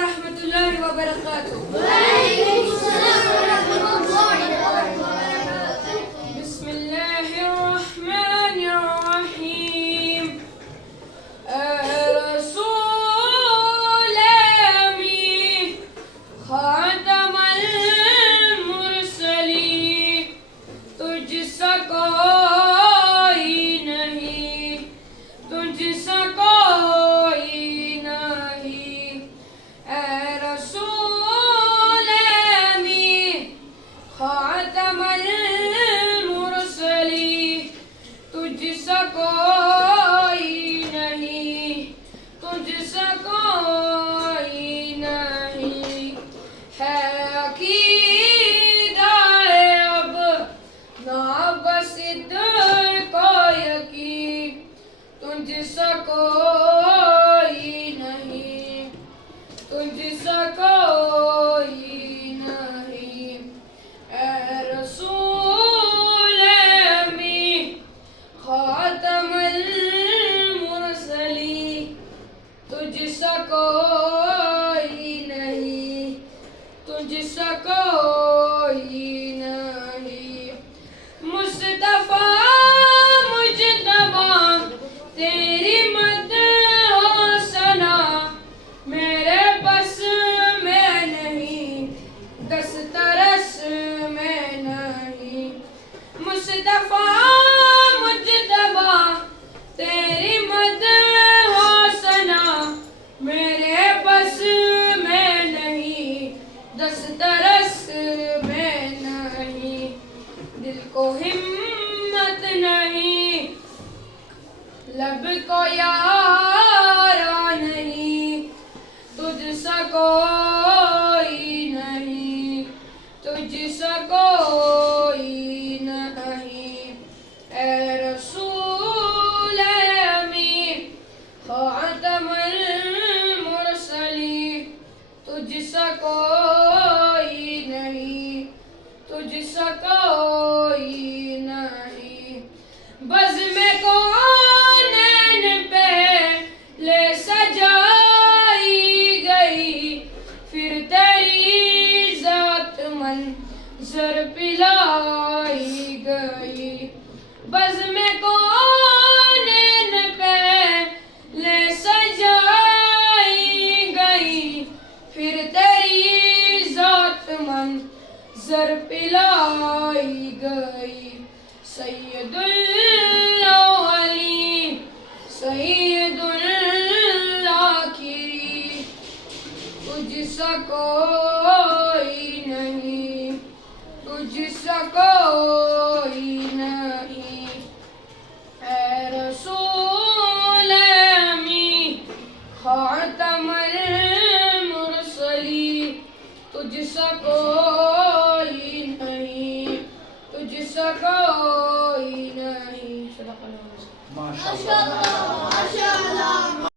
ورحمۃ اللہ وبرکاتہ. بسم اللہ الرحمن الرحیم. اے رسول امی خاتم المرسلین، تجھ سا کوئی نہیں، تجھ سا کوئی نہیں. اے رسول امی خاتم المرسلین، تجھ سا کوئی نہیں، تجھ سا کوئی نہیں. ہے عقیدہ اب نہ بس کو یقین، تجھ سا کوئی نہیں، تجھ سا کوئی نہیں. اے رسول امی خاتم المرسلین، تجھ سا کوئی نہیں، تجھ سا کوئی نہیں. مصطفیٰ مجتبیٰ تیری مدح و ثنا میرے بس میں نہیں، دسترس میں نہیں. مصطفیٰ مجتبیٰ تیری مدح و ثنا میرے بس میں نہیں، دسترس میں نہیں. دل کو ہمت نہیں، لب کو یارا نہیں، تجھ سا کوئی نہیں، تجھ سا کوئی نہیں. اے رسول امی خاتم المرسلین، تجھ سا کوئی نہیں، تجھ سا کوئی نہیں. بزم کونین پہلے سجائی گئی، پھر تیری ذات منظر پلائی گئی. بزم کونین پہلے سجائی گئی، پھر تیری ذات منظر پلائی گئی. سید الاولین سید الآخرین، تجھ سا کوئی نہیں، تجھ سا کوئی نہیں. اے رسول امی خاتم المرسلین، تجھ سا کوئی نہیں، تجھ سا کوئی نہیں. صدق اللہ. ماشاء اللہ.